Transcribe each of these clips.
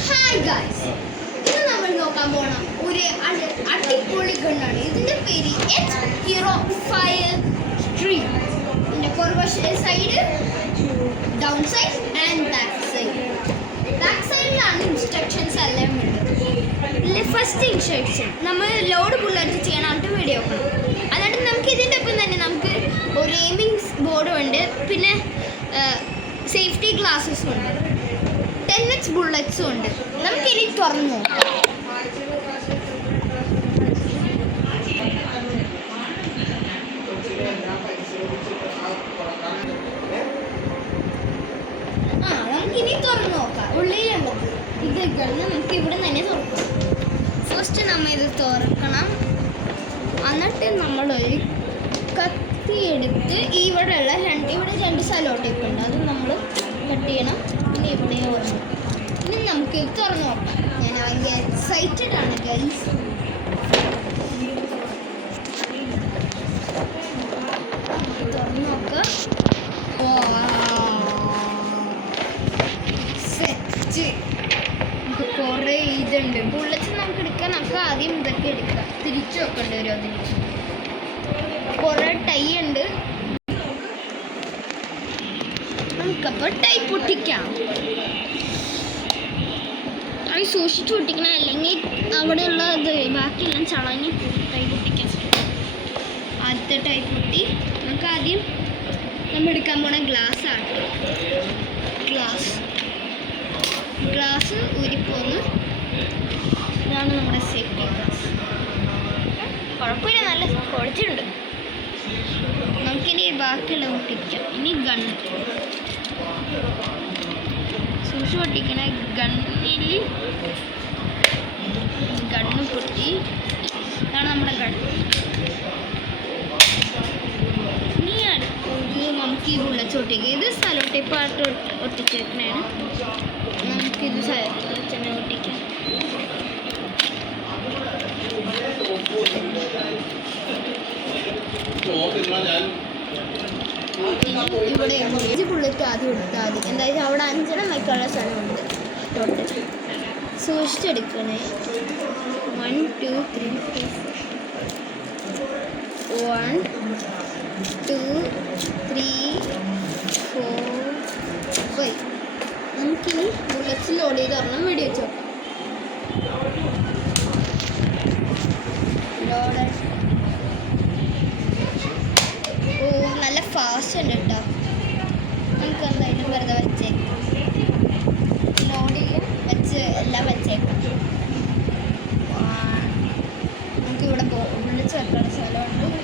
Hi guys, ഇന്ന് നമ്മൾ നോക്കാൻ പോണ ഒരു അടിപൊളി ഗണ്ണാണ്. ഇതിന്റെ പേര് Hero Fire Stream. ഇതിന്റെ പുറകുവശ side, down side and back side. Back സൈഡിലാണ് ഇൻസ്ട്രക്ഷൻസ് എല്ലാം ഉള്ളത്. ഇതിലെ ഫസ്റ്റ് ഇൻസ്ട്രക്ഷൻ നമ്മൾ ലോഡ് ബുള്ളറ്റ് ചെയ്യാനായിട്ട് വീഡിയോ നോക്കണം. എന്നിട്ട് നമുക്ക് ഇതിൻ്റെ ഒപ്പം തന്നെ നമുക്ക് ഒരു എയിമിംഗ് ബോർഡും ഉണ്ട്, പിന്നെ സേഫ്റ്റി ഗ്ലാസ്സസും ഉണ്ട്, 10x ബുള്ളറ്റ്സും ഉണ്ട്. നമുക്കിനി തുറന്നു നോക്കാം. നമുക്കിനി തുറന്നു നോക്കാം. ഉള്ളിലുള്ളത് ഇതൊക്കെ നമുക്ക് ഇവിടെ തന്നെ തുറക്കാം. ഫസ്റ്റ് നമ്മൾ ഇത് തുറക്കണം. എന്നിട്ട് നമ്മളൊരു കത്തി എടുത്ത് ഇവിടെ രണ്ട് സലോ ടേപ്പ് ഉണ്ട്, അത് നമ്മൾ കട്ട് ചെയ്യണം. പിന്നെ ഇവിടെ ഓർമ്മ. ഇനി നമുക്ക് തുറന്നു നോക്കാം. ഞാൻ ഭയങ്കര എക്സൈറ്റഡ് ആണ് ഗൈസ്. തുറന്നു നോക്കാം. സെറ്റ്. നമുക്ക് കുറേ ഇതുണ്ട്. ബുള്ളറ്റ്സ് നമുക്ക് എടുക്കാം. നമുക്ക് ആദ്യം ഇതൊക്കെ എടുക്കാം. തിരിച്ചു വെക്കേണ്ടി വരും. അതിന് കുറേ ടൈ ഉണ്ട്. നമുക്കപ്പോൾ ടൈ പൊട്ടിക്കാം. അത് സൂക്ഷിച്ച് പൊട്ടിക്കണം, അല്ലെങ്കിൽ അവിടെയുള്ള ഇത് ബാക്കിയെല്ലാം ചളഞ്ഞ് ടൈ പൊട്ടിക്കാം. ആദ്യത്തെ ടൈ പൊട്ടി. നമുക്ക് ആദ്യം നമ്മൾ എടുക്കാൻ പോണ ഗ്ലാസ് ആണ്. ഗ്ലാസ് ഊരിപ്പോന്ന്. ഇതാണ് നമ്മുടെ സേഫ്റ്റി ഗ്ലാസ്. കുഴപ്പമില്ല, നല്ല പൊളിച്ചിട്ടുണ്ട്. നമുക്കിനി ബാക്കിയുള്ള പൊട്ടിക്കാം. ഇനി ഗണ്ണ് സൂക്ഷിച്ച് പൊട്ടിക്കണ. ഗണ്ണ് പൊട്ടി. ഇതാണ് നമ്മുടെ ഗണ്ണ്. ഇനി അടുത്തത് നമുക്ക് ഈ ബുള്ളറ്റ് ഒട്ടിക്കുക. ഇത് സലോ ടേപ്പായിട്ട് ഒട്ടിച്ചേക്കണതാണ്. നമുക്കിത് തന്നെ ഒട്ടിക്കാം. ഇവിടെ 5 ബുള്ളറ്റ് ആദ്യം എടുത്താൽ മതി. എന്തായാലും അവിടെ 5 വയ്ക്കാനുള്ള സ്ഥലമുണ്ട്. ടോട്ടൽ സൂക്ഷിച്ചെടുക്കണേ. 1 2 3 4 1 2 3 4 5. നമുക്കിനി ബുള്ളറ്റ്സ് ലോഡ് ചെയ്ത് ഒരെണ്ണം വെടി വെച്ച് നോക്കാം. നല്ല ഫാസ്റ്റ് ഉണ്ട് കേട്ടോ. നമുക്ക് എന്തായാലും വെറുതെ വെച്ചേക്കാം. ലോഡിൽ വെച്ച് എല്ലാം വെച്ചേക്കാം. നമുക്കിവിടെ വിളിച്ച് വെക്കേണ്ട സ്ഥലമുണ്ട്.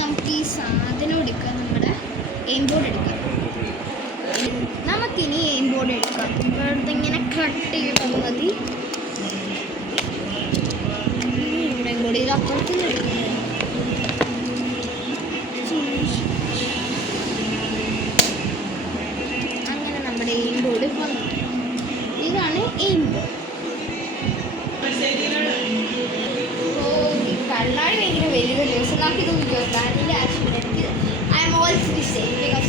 നമുക്ക് ഈ സാധനം എടുക്കാം. നമ്മുടെ എയിം ബോർഡ് എടുക്കാം. നമുക്കിനി എയിം ബോർഡ് എടുക്കാം. ഇവിടുത്തെ ഇങ്ങനെ കട്ട് ചെയ്താൽ മതി. ഇവിടെ കൂടി ഇത് അപ്പുറത്തുനിന്ന് എടുക്കുന്നത്. അങ്ങനെ നമ്മുടെ എയിം ബോർഡ് വന്നു. ഇതാണ് എയിം ബോർഡ്. കണ്ണാടി ഭയങ്കര വലുതല്ലേ. സോ നമുക്കിത് ഉപയോഗിക്കാം. അതിൻ്റെ ആവശ്യമില്ല. I am also safe because